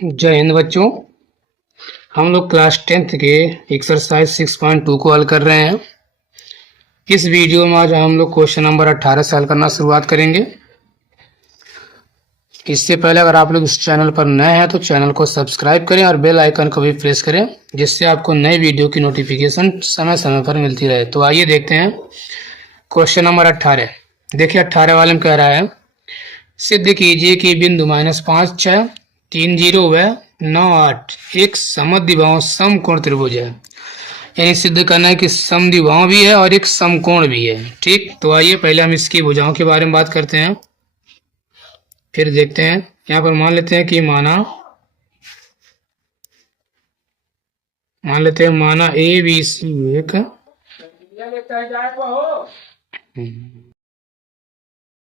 जय हिंद बच्चों। हम लोग क्लास 10th के एक्सरसाइज 6.2 को हल कर रहे हैं। इस वीडियो में आज हम लोग क्वेश्चन नंबर 18 से हल करना शुरुआत करेंगे। इससे पहले अगर आप लोग इस चैनल पर नए हैं तो चैनल को सब्सक्राइब करें और बेल आइकन को भी प्रेस करें, जिससे आपको नए वीडियो की नोटिफिकेशन समय समय पर मिलती रहे। तो आइए देखते हैं क्वेश्चन नंबर 18। देखिए 18 वाले में कह रहा है, सिद्ध कीजिए कि बिंदु -5, 6, 3, 0 व 9, 8 एक समद्विबाहु समकोण त्रिभुज है। यानी सिद्ध करना है कि समद्विबाहु भी है और एक समकोण भी है। ठीक, तो आइए पहले हम इसकी भुजाओं के बारे में बात करते हैं, फिर देखते हैं। यहाँ पर मान लेते हैं कि माना ए बी सी एक,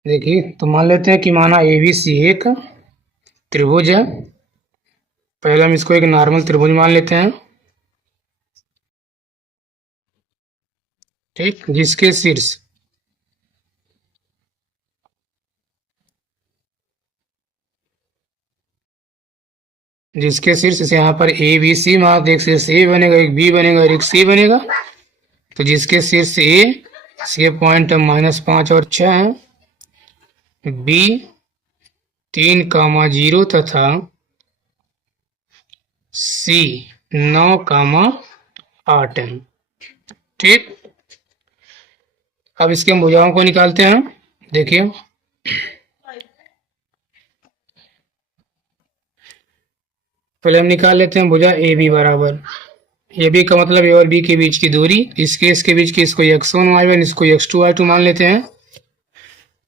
देखिए तो मान लेते हैं कि माना ए बी सी एक त्रिभुज है। पहले हम इसको एक नॉर्मल त्रिभुज मान लेते हैं। ठीक, जिसके शीर्ष से यहाँ पर ए बी सी मार्क, एक शीर्ष ए बनेगा, एक बी बनेगा और एक सी बनेगा। तो जिसके शीर्ष ए, इसके पॉइंट -5 और 6 है, बी 3, 0 तथा सी 9, 8 है। ठीक, अब इसके हम भुजाओं को निकालते हैं। देखिए पहले हम निकाल लेते हैं भुजा ए बी बराबर, ए बी का मतलब ए और बी के बीच की दूरी, इसके बीच की इसको x1 y1, इसको x2 y2 मान लेते हैं।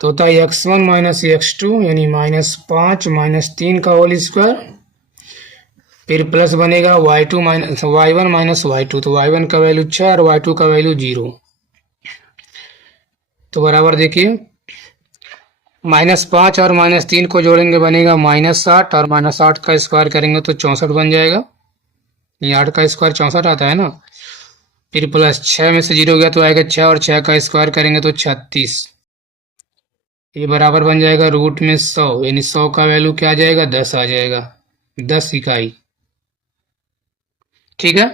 तो होता है x1 माइनस x2 यानी -5 -3 का होल स्क्वायर, फिर प्लस बनेगा y1 माइनस y2, तो y1 का वैल्यू 6 और y2 का वैल्यू 0। तो बराबर देखिए -5 और -3 को जोड़ेंगे बनेगा -8, और -8 का स्क्वायर करेंगे तो 64 बन जाएगा। ये 8 का स्क्वायर 64 आता है ना। फिर प्लस 6 में से 0 गया तो आएगा 6, और 6 का स्क्वायर करेंगे तो 36। ये बराबर बन जाएगा रूट में 100, यानी 100 का वैल्यू क्या आ जाएगा, 10 आ जाएगा, 10 इकाई। ठीक है,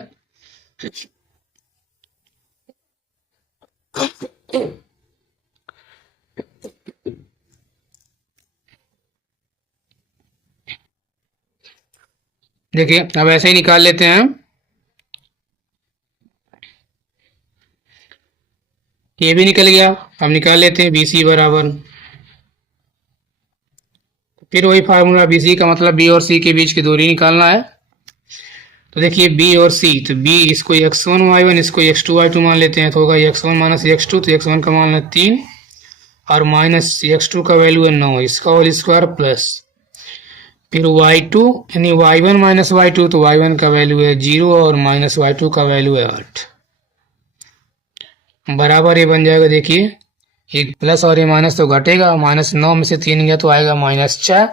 देखिए अब ऐसे ही निकाल लेते हैं। ये भी निकल गया। अब निकाल लेते हैं BC बराबर, फिर वही फार्मूला, BC का मतलब B और C के बीच की दूरी निकालना है। तो देखिए B और C, तो B इसको x1 y1, इसको x2 y2 मान लेते हैं, तो होगा x1 माइनस x2, तो x1 का मान है 3 और माइनस x2 का वैल्यू है 9, इसका होल स्क्वायर प्लस फिर y2 यानी y1 माइनस y2, तो y1 का वैल्यू है 0 और माइनस y2 का वैल्यू है 8, बराबर ये बन जाएगा। देखिए एक प्लस और ये माइनस तो घटेगा, -9 में से 3 गया तो आएगा -6,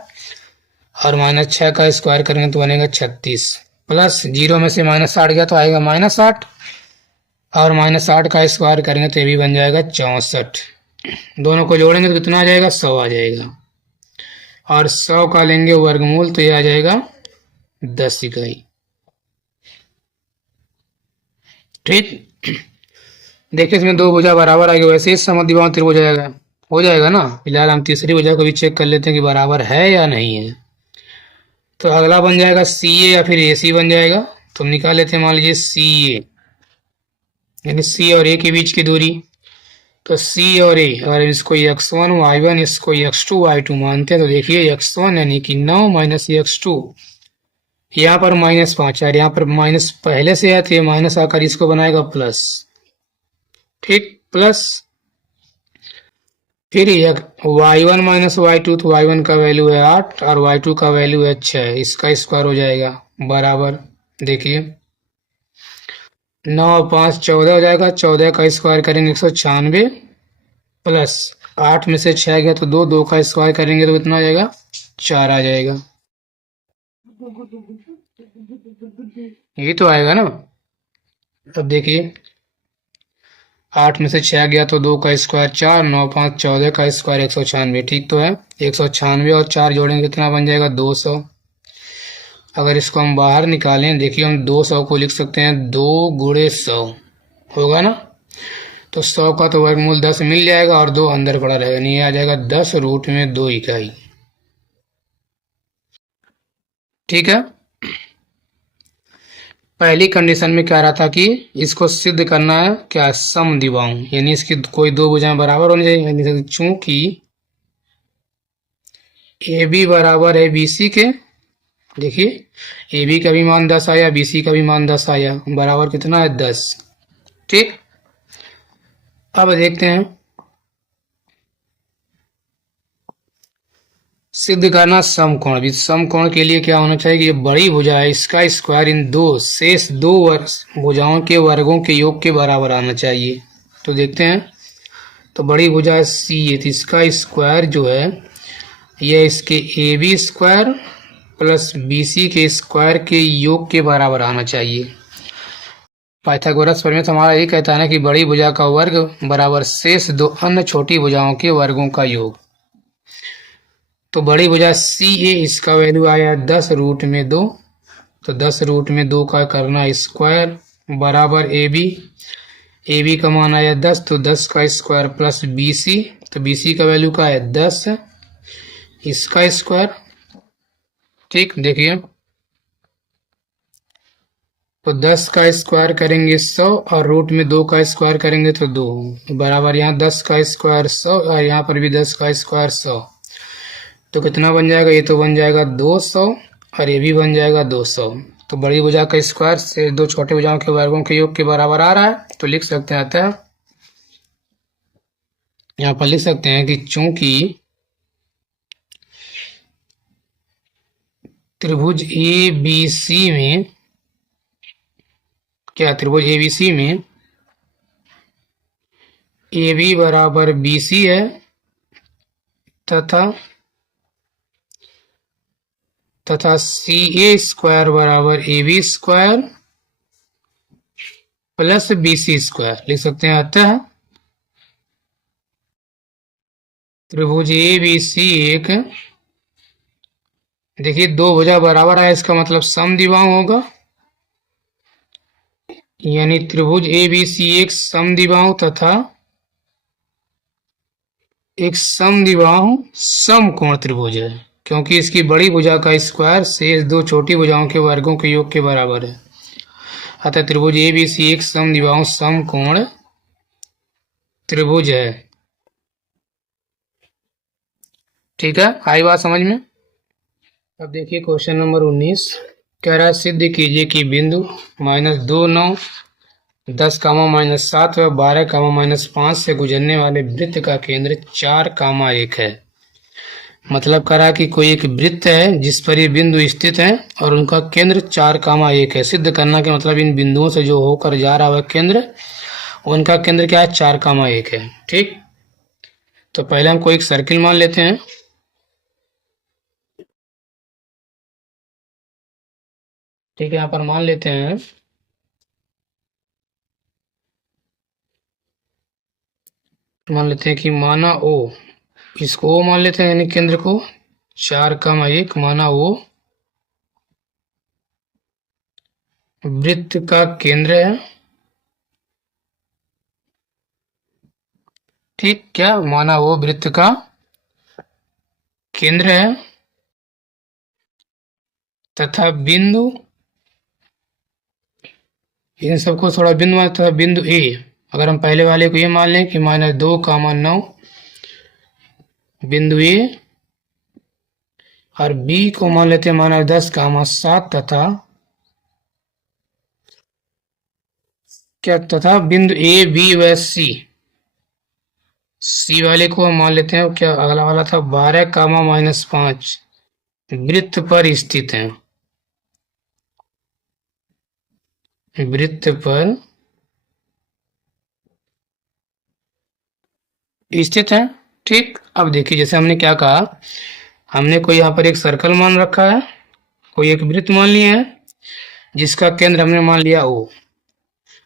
और -6 का स्क्वायर करेंगे तो बनेगा 36, प्लस 0 में से -8 गया तो आएगा -8, और -8 का स्क्वायर करेंगे तो ये भी बन जाएगा 64। दोनों को जोड़ेंगे तो कितना आ जाएगा, 100 आ जाएगा, और 100 का लेंगे वर्गमूल तो ये आ जाएगा 10 इकाई। ठीक, देखिए इसमें दो भुजा बराबर आएगा, वैसे ही समद्विबाहु त्रिभुज हो जाएगा ना। फिलहाल हम तीसरी भुजा को भी चेक कर लेते हैं कि बराबर है या नहीं है। तो अगला बन जाएगा CA या फिर AC बन जाएगा। तो हम निकाल लेते हैं, मान लीजिए CA यानी C और A के बीच की दूरी। तो C और A अगर इसको x1 y1, इसको x2 y2 मानते हैं, तो देखिए x1 यानी कि 9 माइनस x2, यहाँ पर -5 है, यहाँ पर माइनस पहले से है तो ये माइनस आकर इसको बनाएगा प्लस। ठीक, प्लस फिर y1 माइनस y2, तो y1 का वैल्यू है 8 और y2 का वैल्यू है 6, इसका स्क्वायर हो जाएगा बराबर। देखिए 9 और 5 14 हो जाएगा, 14 का स्क्वायर करेंगे 196, प्लस 8 में से 6 गया तो 2 का स्क्वायर करेंगे तो कितना आ जाएगा, 4 आ जाएगा। ये तो आएगा ना। अब देखिए 8 में से 6 गया तो 2 का स्क्वायर 4, 9 5 14 का स्क्वायर 196। ठीक तो है, 196 और 4 जोड़ेंगे कितना बन जाएगा, 200। अगर इसको हम बाहर निकालें, देखिए हम 200 को लिख सकते हैं 2 गुणे 100 होगा ना। तो 100 का तो वर्गमूल 10 मिल जाएगा और 2 अंदर पड़ा रहेगा, नहीं आ जाएगा 10 रूट में 2 इकाई। ठीक है। पहली कंडीशन में क्या रहा था कि इसको सिद्ध करना है क्या, समद्विबाहु, यानी इसकी कोई दो भुजाएं बराबर होनी चाहिए। यानी चूंकि ए बी बराबर है बी सी के, देखिए ए बी का भी मान 10 आया, बी सी का भी मान 10 आया, बराबर कितना है 10। ठीक, अब देखते हैं सिद्ध करना समकोण। अभी समकोण के लिए क्या होना चाहिए कि ये बड़ी भुजा है, इसका स्क्वायर इन दो शेष दो भुजाओं के वर्गों के योग के बराबर आना चाहिए। तो देखते हैं, तो बड़ी भुजा सी है, तो इसका स्क्वायर जो है यह इसके A B square plus B C के स्क्वायर के योग के बराबर आना चाहिए। पाइथागोरस प्रमेय हमारा ये कहता है ना कि बड़ी भुजा का वर्ग बराबर शेष दो अन्य छोटी भुजाओं के वर्गों का योग। तो बड़ी भुजा सी ए, इसका वैल्यू आया 10 रूट में 2, तो 10 रूट में 2 का करना स्क्वायर बराबर ए बी का मान आया 10, तो 10 का स्क्वायर प्लस बी सी, तो बी सी का वैल्यू का है 10, इसका स्क्वायर। ठीक, देखिए तो 10 का स्क्वायर करेंगे 100 और रूट में 2 का स्क्वायर करेंगे तो 2 बराबर, यहाँ 10 का स्क्वायर 100 और यहाँ पर भी 10 का स्क्वायर 100, तो कितना बन जाएगा, ये तो बन जाएगा 200 और ये भी बन जाएगा 200। तो बड़ी भुजा का स्क्वायर से दो छोटे भुजाओं के वर्गों के योग के बराबर आ रहा है, तो लिख सकते हैं अतः यहाँ पर लिख सकते हैं कि चूंकि त्रिभुज ए बी सी में क्या, त्रिभुज ए बी सी में ए बी बराबर बी सी है तथा सी ए स्क्वायर बराबर A B square plus B C square, लिख सकते हैं अतः त्रिभुज ए बी सी एक, देखिए दो भुजा बराबर है, इसका मतलब समद्विबाहु होगा, यानी त्रिभुज ए बी सी एक समद्विबाहु तथा एक समद्विबाहु समकोण त्रिभुज है, क्योंकि इसकी बड़ी भुजा का स्क्वायर शेष दो छोटी भुजाओं के वर्गों के योग के बराबर है। अतः त्रिभुज ए बी सी एक समद्विबाहु समकोण त्रिभुज है। ठीक है, आई बात समझ में। अब देखिए क्वेश्चन नंबर 19 कह रहा है सिद्ध कीजिए कि बिंदु -2 9 10 -7 व 12 -5 से गुजरने वाले वृत्त का केंद्र 4 1 है। मतलब करा कि कोई एक वृत्त है जिस पर ये बिंदु स्थित है और उनका केंद्र 4 1 है। सिद्ध करना के मतलब इन बिंदुओं से जो होकर जा रहा है केंद्र, उनका केंद्र क्या है, 4 1 है। ठीक, तो पहले हमको एक सर्किल मान लेते हैं। ठीक है, यहाँ पर मान लेते हैं कि माना ओ, इसको ओ मान लेते हैं, यानी केंद्र को 4 1 माना ओ वृत्त का केंद्र है। ठीक, क्या माना वो वृत्त का केंद्र है तथा बिंदु, इन सबको थोड़ा बिंदु मान, तथा बिंदु ए, अगर हम पहले वाले को ये मान लें कि -2 9 बिंदु ए, और बी को मान लेते हैं -10 7 तथा क्या, तथा बिंदु ए बी व सी वाले को हम मान लेते हैं क्या, अगला वाला था 12 -5 वृत्त पर स्थित है, वृत्त पर स्थित है। ठीक, अब देखिए जैसे हमने क्या कहा, हमने कोई यहाँ पर एक सर्कल मान रखा है, कोई एक वृत्त मान लिया है जिसका केंद्र हमने मान लिया ओ,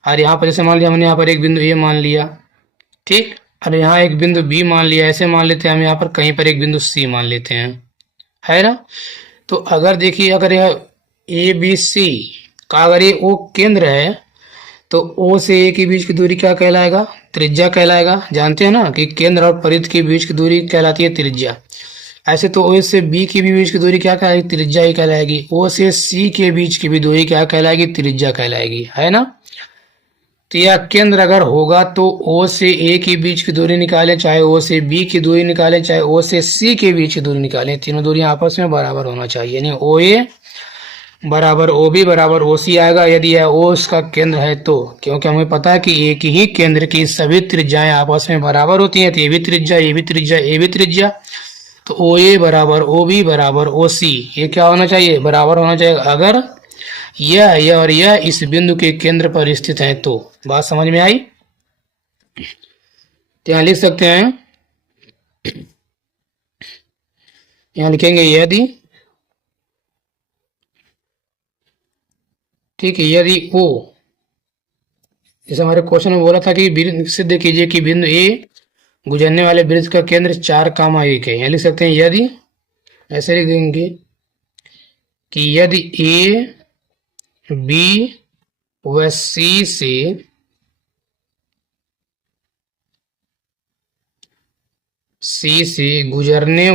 और यहाँ पर जैसे मान लिया हमने यहाँ पर एक बिंदु ए मान लिया। ठीक, और यहाँ एक बिंदु बी मान लिया, ऐसे मान लेते हैं हम यहाँ पर कहीं पर एक बिंदु सी मान लेते हैं, है ना। तो अगर देखिए, अगर यह ए बी सी का अगर ये ओ केंद्र है तो ओ से ए के बीच की दूरी क्या कहलाएगा? त्रिज्या कहलाएगा। जानते हैं ना कि केंद्र और परिधि के बीच की दूरी कहलाती है त्रिज्या। ऐसे तो ओ से बी के भी बीच की दूरी क्या कहलाएगी? त्रिज्या ही कहलाएगी। ओ से सी के बीच की भी दूरी क्या कहलाएगी? त्रिज्या कहलाएगी, है ना। तो यह केंद्र अगर होगा तो ओ से ए के बीच की दूरी निकालें, चाहे ओ से बी की दूरी निकालें, चाहे ओ से सी के बीच की दूरी निकालें, तीनों दूरियां आपस में बराबर होना चाहिए। यानी ओ ए बराबर ओ बी बराबर ओ सी आएगा यदि यह ओ उसका केंद्र है तो, क्योंकि हमें पता है कि एक ही केंद्र की सभी त्रिज्याएं आपस में बराबर होती हैं। तो ये भी त्रिज्या, ये भी त्रिज्या, ये भी त्रिज्या, तो ओ ए बराबर ओ बी बराबर ओ सी, ये क्या होना चाहिए? बराबर होना चाहिए अगर यह और यह इस बिंदु के केंद्र पर स्थित है तो। बात समझ में आई? तो यहां लिख सकते हैं, यहां लिखेंगे यदि, ठीक है, यदि ओ, जैसे हमारे क्वेश्चन में बोला था कि सिद्ध कीजिए कि बिंदु ए गुजरने वाले वृत्त का केंद्र 4,1 है। यहां लिख सकते हैं यदि, ऐसे लिख देंगे कि यदि ए बी व सी से गुजरने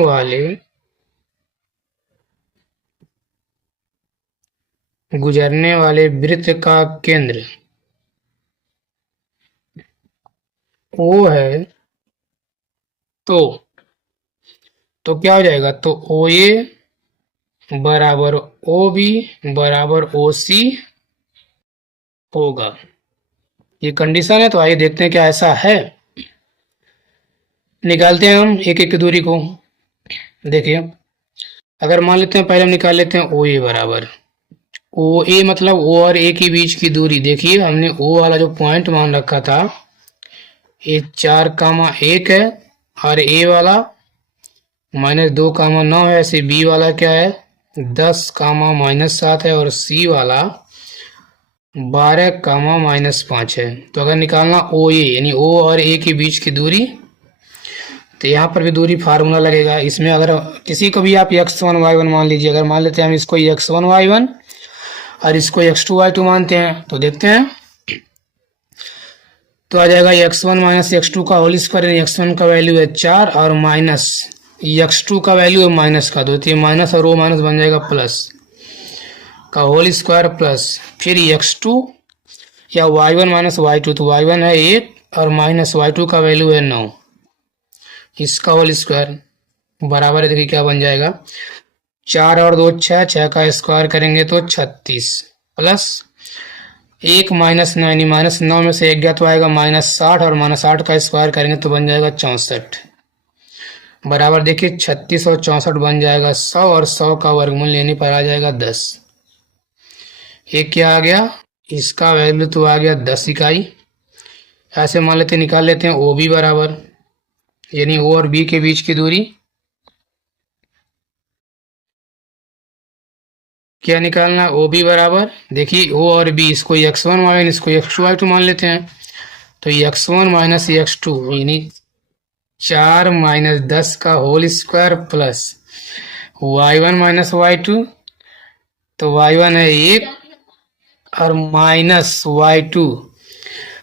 वाले वृत्त का केंद्र ओ है तो क्या हो जाएगा? तो ओ ए बराबर ओ बी बराबर ओ सी होगा। ये कंडीशन है। तो आइए देखते हैं क्या ऐसा है। निकालते हैं हम एक एक की दूरी को। देखिए, अगर मान लेते हैं, पहले हम निकाल लेते हैं ओ ए बराबर ओ ए, मतलब ओ और ए के बीच की दूरी। देखिए, हमने ओ वाला जो पॉइंट मान रखा था ये 4,1 है, और ए वाला -2,9 है। ऐसे बी वाला क्या है? 10,-7 है, और सी वाला 12,-5 है। तो अगर निकालना ओ ए, यानी ओ और ए के बीच की दूरी, तो यहाँ पर भी दूरी फार्मूला लगेगा। इसमें अगर किसी को भी आप x1 y1 मान लीजिए, अगर मान लेते हैं हम इसको x1 y1 और इसको x2 y2 मानते हैं, तो देखते हैं, तो आ जाएगा x1 माइनस x2 का होल स्क्वायर। x1 का वैल्यू है 4 और माइनस x2 का वैल्यू है -2, तो ये माइनस और वो माइनस बन जाएगा प्लस का होल स्क्वायर प्लस फिर x2 या y1 माइनस y2, तो y1 है 1 और माइनस y2 का वैल्यू है 9, इसका होल स्क्वायर बराबर है। देखिए क्या बन जाएगा, 4 और 2 6, 6 का स्क्वायर करेंगे तो 36 प्लस 1 माइनस 9, माइनस 9 में से 1 गया तो आएगा -60, और -8 का स्क्वायर करेंगे तो बन जाएगा 64 बराबर। देखिए 36 और 64 बन जाएगा 100, और 100 का वर्गमूल लेने पर आ जाएगा 10। ये क्या आ गया? इसका वैल्यू तो आ गया 10 इकाई। ऐसे मान लेते, निकाल लेते हैं ओ बी बराबर, यानी ओ और बी के बीच की दूरी क्या निकालना? ओ बी बराबर, देखिए ओ और बी, इसको x1 y1 इसको x2 y2 मान लेते हैं, तो x1 माइनस x2 यानी 4 माइनस 10 का whole square plus y1 minus y2, तो y1 है 1 और माइनस y2,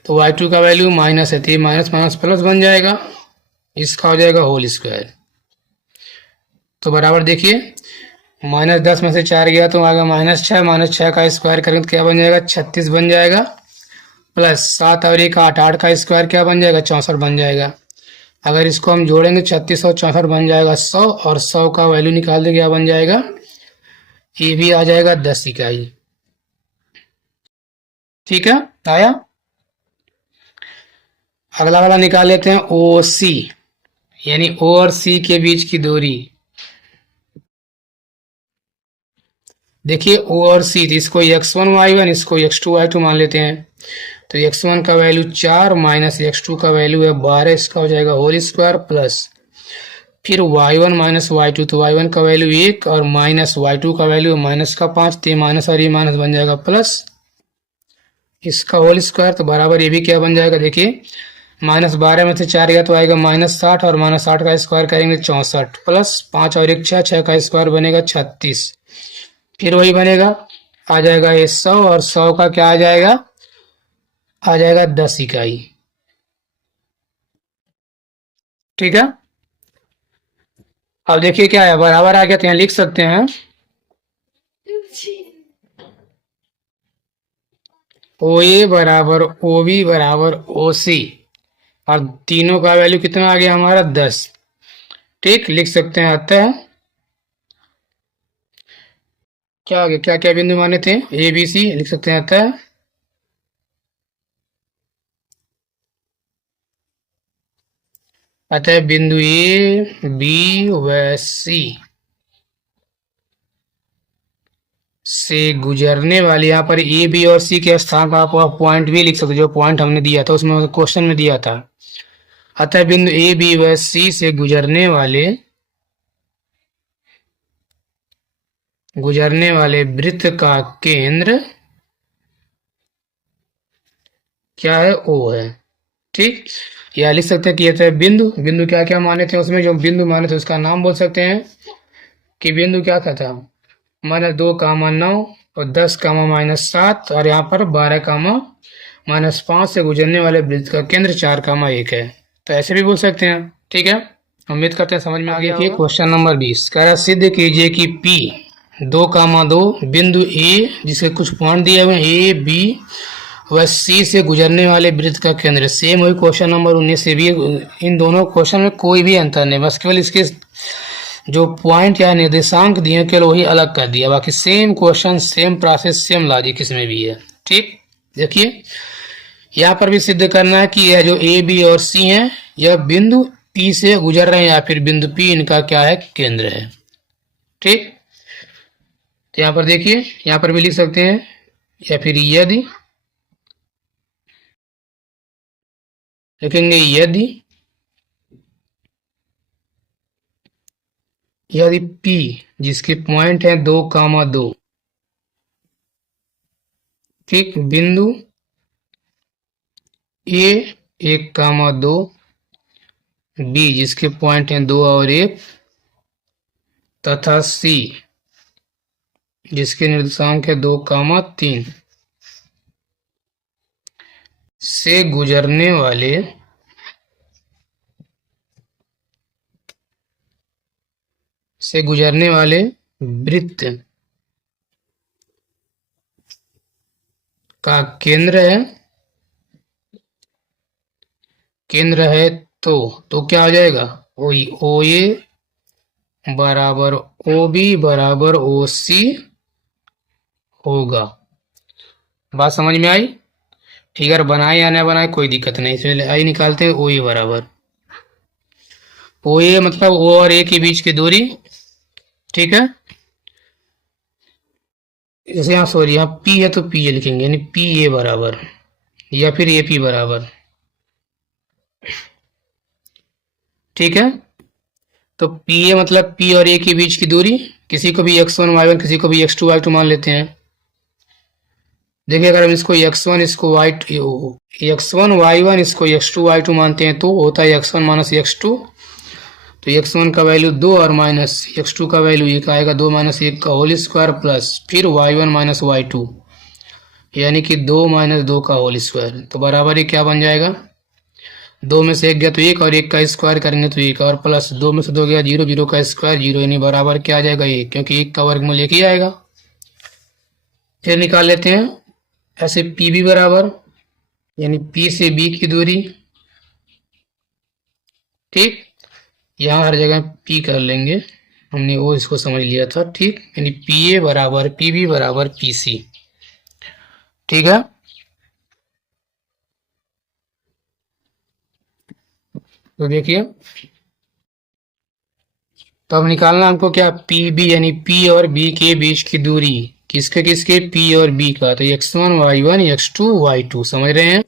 तो y2 का वैल्यू माइनस है, तो ये माइनस माइनस प्लस बन जाएगा, इसका हो जाएगा होल स्क्वायर। तो बराबर देखिए, -10 में से 4 गया तो आएगा -6, -6 का स्क्वायर करेंगे तो क्या बन जाएगा? 36 बन जाएगा, प्लस 7 और 1 8, 8 का स्क्वायर क्या बन जाएगा? 64 बन जाएगा। अगर इसको हम जोड़ेंगे 36 और 64 बन जाएगा 100, और 100 का वैल्यू निकाल देंगे क्या बन जाएगा? ये भी आ जाएगा 10 इकाई। ठीक है, आया। अगला वाला निकाल लेते हैं ओ सी, यानी ओ और सी के बीच की दूरी। देखिए ओ और सी, तो इसको x1 y1 इसको x2 y2 मान लेते हैं, तो x1 का वैल्यू 4 माइनस x2 का वैल्यू है 12, इसका हो जाएगा होल स्क्वायर प्लस फिर y1 माइनस y2, तो y1 का वैल्यू 1 और माइनस y2 का वैल्यू है -5, तो माइनस और ये माइनस बन जाएगा प्लस, इसका होल स्क्वायर, तो बराबर ये भी क्या बन जाएगा? देखिए -12 में से 4 गया तो आएगा -60, और -60 का स्क्वायर करेंगे 64 प्लस 5 और 1 6, 6 का स्क्वायर बनेगा 36, फिर वही बनेगा, आ जाएगा ये 100 और 100 का क्या आ जाएगा 10 इकाई। ठीक है, अब देखिए क्या है, बराबर आ गया तो यहाँ लिख सकते हैं ओ ए बराबर ओ बी बराबर ओ सी, और तीनों का वैल्यू कितना आ गया हमारा 10। ठीक, लिख सकते हैं अतः क्या आ गया, क्या क्या बिंदु माने थे, ए बी सी, लिख सकते हैं अतः बिंदु ए बी व सी से गुजरने वाले, यहाँ पर ए बी और सी के स्थान पर आप पॉइंट भी लिख सकते, जो पॉइंट हमने दिया था उसमें क्वेश्चन में दिया था। अतः बिंदु ए बी व सी से गुजरने वाले वृत्त का केंद्र क्या है, ओ है। ठीक, या लिख सकते हैं कि यह बिंदु, बिंदु क्या क्या माने थे उसमें, जो बिंदु माने थे उसका नाम बोल सकते हैं कि बिंदु क्या था, -2, 9 और 10, -7, और यहाँ पर 12, -5 से गुजरने वाले वृत्त का केंद्र 4, 1 है। तो ऐसे भी बोल सकते हैं। ठीक है, उम्मीद करते हैं समझ में आ गया होगा। क्वेश्चन नंबर 20 कह रहा है सिद्ध कीजिए कि P 2, 2 बिंदु A जिसके कुछ पॉइंट दिए हुए A B व C से गुजरने वाले वृत्त का केंद्र। सेम वही क्वेश्चन नंबर 19 से भी, इन दोनों क्वेश्चन में कोई भी अंतर नहीं, बस केवल इसके जो पॉइंट या निर्देशांक दिए केवल वही अलग कर दिया, बाकी same question same process same logic इसमें भी है। ठीक, देखिए यहाँ पर भी सिद्ध करना है कि यह जो ए बी और सी है यह बिंदु पी से गुजर रहे हैं या फिर बिंदु पी इनका क्या है, केंद्र है। ठीक, तो यहाँ पर देखिए, यहाँ पर भी लिख सकते हैं, या फिर यदि लिखेंगे यदि P जिसके पॉइंट है 2, 2, ठीक, बिंदु A 1, 2 B जिसके पॉइंट हैं 2 और 1 तथा C जिसके निर्देशांक है 2, 3 से गुजरने वाले वृत्त का केंद्र है, तो क्या हो जाएगा, ओ ए बराबर ओ बी बराबर ओ सी होगा। बात समझ में आई। फिगर बनाए या ना बनाए कोई दिक्कत नहीं, इसमें आई निकालते हैं, ओ ए बराबर ओ ए मतलब ओ और ए के बीच की दूरी। ठीक है, जैसे यहाँ सॉरी यहाँ पी है तो पी ए लिखेंगे, यानी पी ए बराबर या फिर ए पी बराबर। ठीक है, तो पी ए मतलब पी और ए के बीच की दूरी, किसी को भी x1 y1 किसी को भी x2 y2 मान लेते हैं। देखिए अगर हम इसको x1 इसको x1 y1 इसको x2 y2 मानते हैं तो होता है x1 माइनस x2, तो x1 का वैल्यू 2 और माइनस x2 का वैल्यू 1 आएगा, 2 - 1 का होल स्क्वायर प्लस फिर y1 - y2 यानी कि 2 - 2 का होल स्क्वायर, तो बराबर ही क्या बन जाएगा, 2 में से 1 गया तो 1 और 1 का स्क्वायर करेंगे तो 1 और प्लस 2 में से 2 गया 0, 0 का स्क्वायर 0, यानी बराबर क्या आ जाएगा 1, क्योंकि 1 का वर्गमूल 1 ही आएगा। फिर निकाल लेते हैं ऐसे पी बी बराबर, यानी पी से बी की दूरी। ठीक, यहाँ हर जगह पी कर लेंगे, हमने वो इसको समझ लिया था। ठीक, यानी पी ए बराबर पी बी बराबर पी सी। ठीक है, तो देखिए तो अब निकालना हमको क्या, पी बी यानी पी और बी के बीच की दूरी, किसके पी और बी का, तो x1 y1 x2 y2 समझ रहे हैं।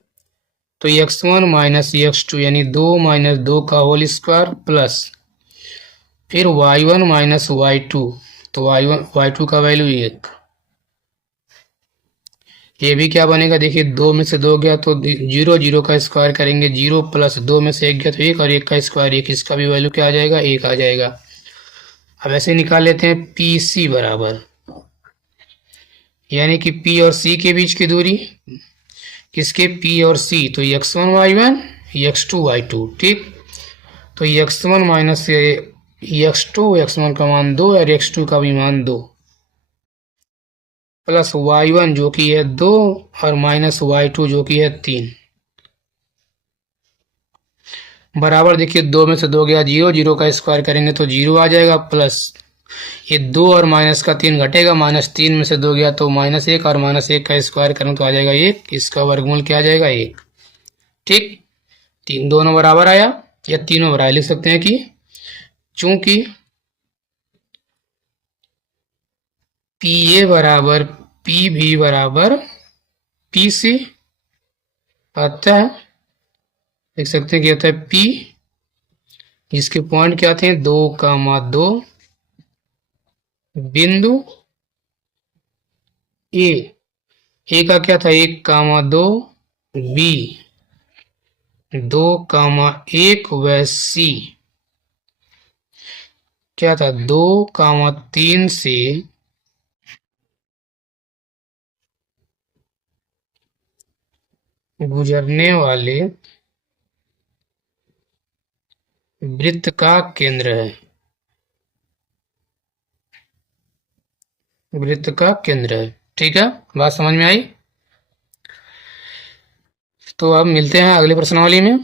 तो x1 माइनस x2 यानी 2 - 2 का होल स्क्वायर प्लस फिर y1 माइनस y2, तो y1 y2 का वैल्यू 1, ये भी क्या बनेगा, देखिए 2 में से 2 गया तो 0, 0 का स्क्वायर करेंगे 0 प्लस 2 में से 1 गया तो 1 और 1 का स्क्वायर 1, इसका भी वैल्यू क्या आ जाएगा, 1 आ जाएगा। अब ऐसे निकाल लेते हैं पी सी बराबर, यानी कि P और C के बीच की दूरी, किसके P और C, तो x1 y1 x2 y2, ठीक। तो x1 माइनस x2, x1 का मान 2 और x2 का भी मान 2, प्लस y1 जो कि है 2 और माइनस y2 जो कि है 3, बराबर देखिए 2 में से 2 गया 0, 0 का स्क्वायर करेंगे तो 0 आ जाएगा, प्लस ये 2 और माइनस का 3 घटेगा, -3 में से 2 गया तो -1 और -1 का स्क्वायर करें तो आ जाएगा 1, इसका वर्गमूल क्या आ जाएगा 1, ठीक। तीन दोनों बराबर आया या तीनों बराबर, लिख सकते हैं कि चूंकि PA बराबर PB बराबर PC, अतः लिख सकते हैं कि अतः P, जिसके पॉइंट क्या थे 2,2, बिंदु ए का क्या था 1,2, B 2,1 व C क्या था 2,3 से गुजरने वाले वृत्त का केंद्र है, वृत्त का केंद्र है, ठीक है। बात समझ में आई? तो अब मिलते हैं अगले प्रश्नावली में।